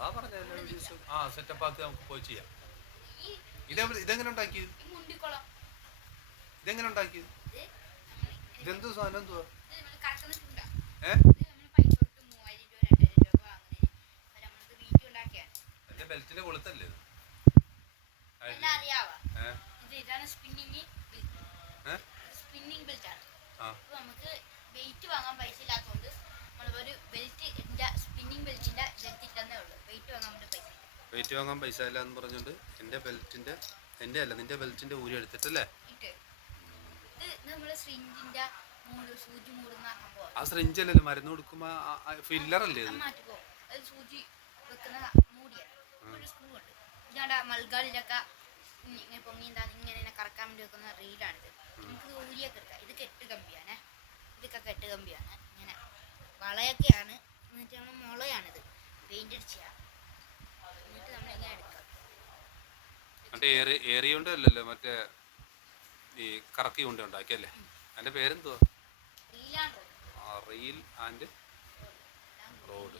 അതാ പറഞ്ഞ എല്ലാ വീഡിയോസും സെറ്റപ്പ് ആക്കി നമുക്ക് പോയി ചെയ്യാം. ഇതെങ്ങനെ ഉണ്ടാക്കിയത്? ഇതെങ്ങനെ ഉണ്ടാക്കിയത്? ഇതെന്തു സാധനം എന്തുവാ? എന്റെ ബെൽറ്റിന്റെ കൊളുത്തല്ലേ ഇത്? സ്പിന്നിങ് ബെൽറ്റ് ആണ്. അപ്പൊ നമുക്ക് വെയിറ്റ് വാങ്ങാൻ പൈസ ഇല്ലാത്തതുകൊണ്ട് നമ്മളൊരു ബെൽറ്റ് സ്പിന്നിങ് ബെൽറ്റിന്റെ ഇട്ടേ ഉള്ളൂ. വെയിറ്റ് വാങ്ങാൻ പൈസ ഇല്ല എന്ന് പറഞ്ഞുകൊണ്ട് എന്റെ ബെൽറ്റിന്റെ നിന്റെ ബെൽറ്റിന്റെ ഊരി എടുത്തിട്ടല്ലേ? ആ സിറിഞ്ച് അല്ലല്ലോ മരുന്ന് കൊടുക്കുമ്പോ ഫില്ലർ അല്ലേ ഇത്? സൂചി വെക്കുന്ന മൂടിയാണ്. സ്ക്രൂ ഉണ്ട്. ഇതാണ്ട് മൾഗാളിലൊക്കെ ഇങ്ങനെ കറക്കാൻ വേണ്ടി വെക്കുന്ന റീലാണിത്. നമുക്ക് ഊരിയൊക്കെ എടുക്കാം. ഇത് കെട്ട് കമ്പിയാണ്. ഇതൊക്കെ കെട്ട് കമ്പിയാണ്. ഇങ്ങനെ വളയൊക്കെയാണ്. എന്നിട്ട് നമ്മൾ മുളയാണിത് പെയിന്റ് അടിച്ചാ. എന്നിട്ട് നമ്മളിങ്ങനെ എടുക്കാം. ഏറിയ കൊണ്ട് അല്ലല്ലോ മറ്റേ ഈ കറക്കി കൊണ്ട് ഉണ്ടാക്കിയല്ലേ? അതിന്റെ പേരെന്തുവാ? Reel and rod.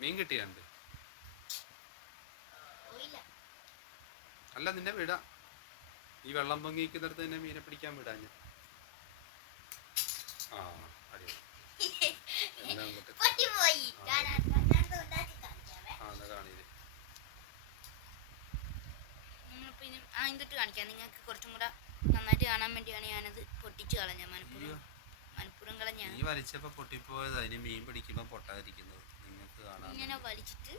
മീൻ കിട്ടിയുണ്ട്? അല്ല നിന്നെ വിടാം. ഈ വെള്ളം പൊങ്ങിക്കുന്നിടത്ത് നിന്നെ മീനെ പിടിക്കാൻ വിടാ ഞാൻ. കാണിക്കാം നിങ്ങൾക്ക് കുറച്ചും കൂടെ നന്നായിട്ട് കാണാൻ വേണ്ടിയാണ് ഞാനത് പൊട്ടിച്ചു കളഞ്ഞ. മനപ്പുറം കളഞ്ഞ. നീ വലിച്ചപ്പോ പൊട്ടിപ്പോയത് അതിന് മീൻ പിടിക്കുമ്പോ പൊട്ടാതിരിക്കുന്നത് നിങ്ങൾക്ക് കാണാം. ഇങ്ങനെ വലിച്ചിട്ട്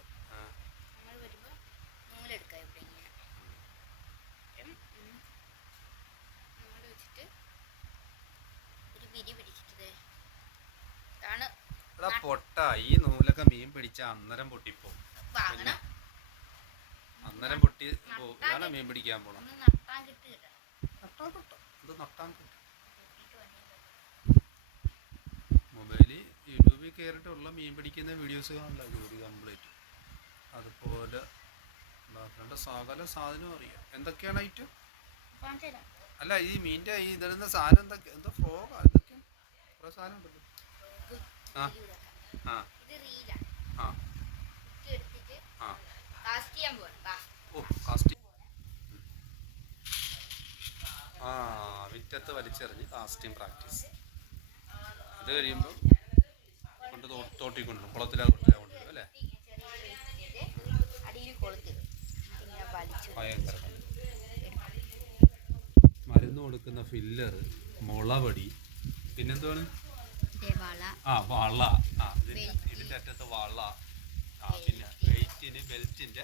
നമ്മൾ വരുമ്പോ നൂലെടുക്കാം. ഇവിടെ ഇങ്ങനെ നൂല് വെച്ചിട്ട് ഒരു വിരി പിടിച്ചിട്ട് പൊട്ട ഈ നൂലൊക്കെ മീൻ പിടിച്ച അന്നേരം പൊട്ടിപ്പോ. അന്നേരം പൊട്ടി ഇതാണ് മീൻ പിടിക്കാൻ പോണം. മൊബൈലിൽ യൂട്യൂബിൽ കയറിയിട്ടുള്ള മീൻ പിടിക്കുന്ന വീഡിയോസ് കാണില്ല ജോലി കംപ്ലീറ്റ്. അതുപോലെ സകല സാധനവും അറിയാം. എന്തൊക്കെയാണ് ഐറ്റം? അല്ല ഈ മീൻ്റെ ഈ ഇതിടുന്ന സാധനം എന്തൊക്കെ? എന്തോ ഫ്രോഗാ എന്തൊക്കെയാണ്? കുറേ സാധനം ഉണ്ടല്ലോ. വിറ്റത്ത് വലിച്ചെറിഞ്ഞ് കാസ്റ്റിംഗ് പ്രാക്ടീസ്. അത് കഴിയുമ്പോൾ കൊണ്ട് തോട്ടിക്കൊണ്ടു കുളത്തിലാ കൊണ്ടുവരും അല്ലേ? ഭയങ്കര മരുന്ന് കൊടുക്കുന്ന ഫില്ലർ, മുളപടി, പിന്നെന്താണ്? വള. ഇതിന്റെ അറ്റത്ത് വള. പിന്നെ ബെൽറ്റിന്റെ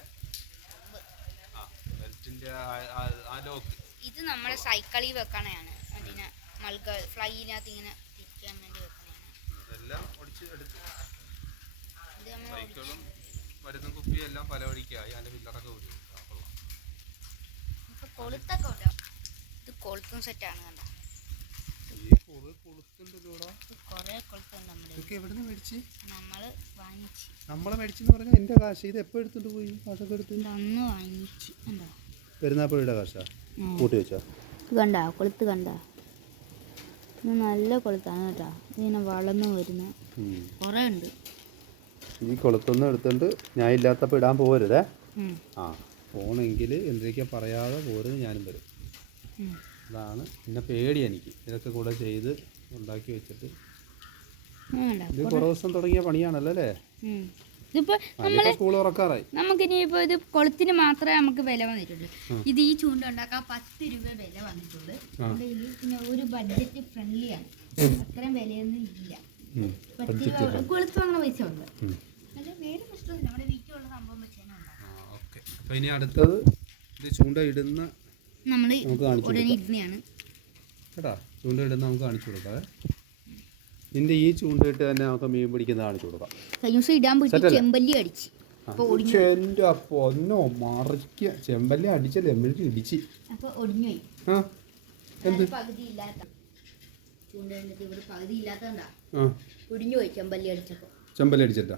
ആ ലോക്ക്. ഇത് നമ്മുടെ സൈക്കിളിൽ വെക്കണയാണ്. അതിനെ ഫ്ലൈനകത്ത് ഇങ്ങനെ തിരിക്കാൻ വേണ്ടി വെക്കണയാണ്. ഇതെല്ലാം ഒടിച്ച് എടുത്ത് സൈക്കിളും മരുന്നും കുപ്പിയും എല്ലാം പല വഴിക്കായി. അതിന്റെ പില്ലറൊക്കെ ഊരി. കൊളുത്തൊക്കെ ഉണ്ടോ? ഇത് കൊളുത്തും സെറ്റാണ്. കണ്ടോ? നമ്മളെ മേടിച്ചെന്ന് പറഞ്ഞാൽ എന്റെ കാശ്. ഇത് എപ്പോ എടുത്തോണ്ട് പോയി? കാശൊക്കെ എടുത്ത് പെരുന്നാപ്പള്ളിയുടെ കാശാ കൂട്ടി വെച്ചാ? കണ്ടാ കൊളുത്ത്? കണ്ടാ നല്ല കൊളുത്താണ് കേട്ടോ. ഇങ്ങനെ വളർന്നു വരുന്ന കൊറേ ഉണ്ട്. ഈ കൊളുത്തൊന്നും എടുത്തോണ്ട് ഞാൻ ഇല്ലാത്തപ്പോ ഇടാൻ പോരുതേ. പോണെങ്കിൽ എന്തൊക്കെയാ പറയാതെ പോരുത്. ഞാനും വരും. അതാണ് പിന്നെ പേടി എനിക്ക്. ഇതൊക്കെ കൂടെ ചെയ്ത് ഉണ്ടാക്കി വെച്ചിട്ട് ഇത് കുറേ ദിവസം തുടങ്ങിയ പണിയാണല്ലോ അല്ലേ? സ്കൂൾ തുറക്കാറായി. നമുക്കിനിയിപ്പോൾ ഇത് കൊളുത്തിന് മാത്രമേ നമുക്ക് വില വന്നിട്ടുള്ളൂ. ഇത് ഈ ചൂണ്ട ഉണ്ടാക്കാൻ 10 രൂപ വില വന്നിട്ടുള്ളൂ. പിന്നെ ഒരു ബഡ്ജറ്റ് ഫ്രണ്ട്ലി ആണ്. അത്രയും വിലയൊന്നും ഇല്ല. കൊളുത്ത് വാങ്ങുന്ന പൈസ ഉണ്ട്. വേറെ പ്രശ്നമില്ല. നമ്മുടെ വീട്ടിലുള്ള സംഭവം വെച്ച് തന്നെ ഉണ്ടാക്കാം. അപ്പോൾ ഇനി അടുത്തത് ഇത് ചൂണ്ട ഇടുന്ന നമ്മൾ ഉടനെ ഇടുന്നതാണ് കേട്ടാ. ചൂണ്ട ഇടുന്ന നമുക്ക് കാണിച്ചു കൊടുക്കാം. നിന്റെ ഈ ചൂണ്ടയിട്ട് തന്നെ നമുക്ക് മീൻ പിടിക്കുന്ന കാണിച്ചു കൊടുക്കാം. ചെമ്പല്ലി അടിച്ച് എന്റെ പൊന്നോ മറിക്ക. ചെമ്പല്ലി അടിച്ചല്ലേ എമ്മി ഇടിച്ച് എന്ത് ചെമ്പല്ലി അടിച്ചിട്ടാ?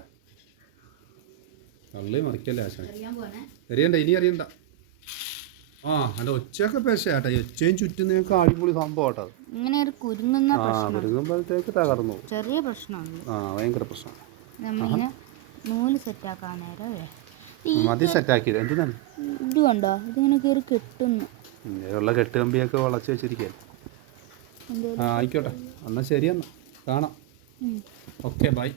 തള്ളി മറിക്കല്ലേ ആശാൻ. എറിയണ്ട, ഇനി അറിയണ്ട. ആ അതിൻ്റെ ഒച്ചയൊക്കെ പേശാട്ടെ ഈ ഒച്ചയും ചുറ്റുന്നതൊക്കെ അടിപൊളി സംഭവം കേട്ടോ അത്. ഇങ്ങനെ ഒരു കുരുങ്ങുന്ന ആ വരുമ്പോഴത്തേക്ക് തകർന്നു പോകും. ചെറിയ പ്രശ്നമാണ്. ആ ഭയങ്കര പ്രശ്നം. നമ്മളിങ്ങനെ നൂല് സെറ്റാക്കാൻ നേരം അല്ലേ മതി സെറ്റാക്കിയത് എന്തിനാണ് ഇത് കണ്ടോ ഇതിങ്ങനെ കയറി കെട്ടുന്നു. ഉള്ള കെട്ടുകമ്പിയൊക്കെ വളച്ച് വെച്ചിരിക്കുകയാണ്. ആ ആയിക്കോട്ടെ എന്നാൽ ശരി എന്നാൽ കാണാം. Okay bye.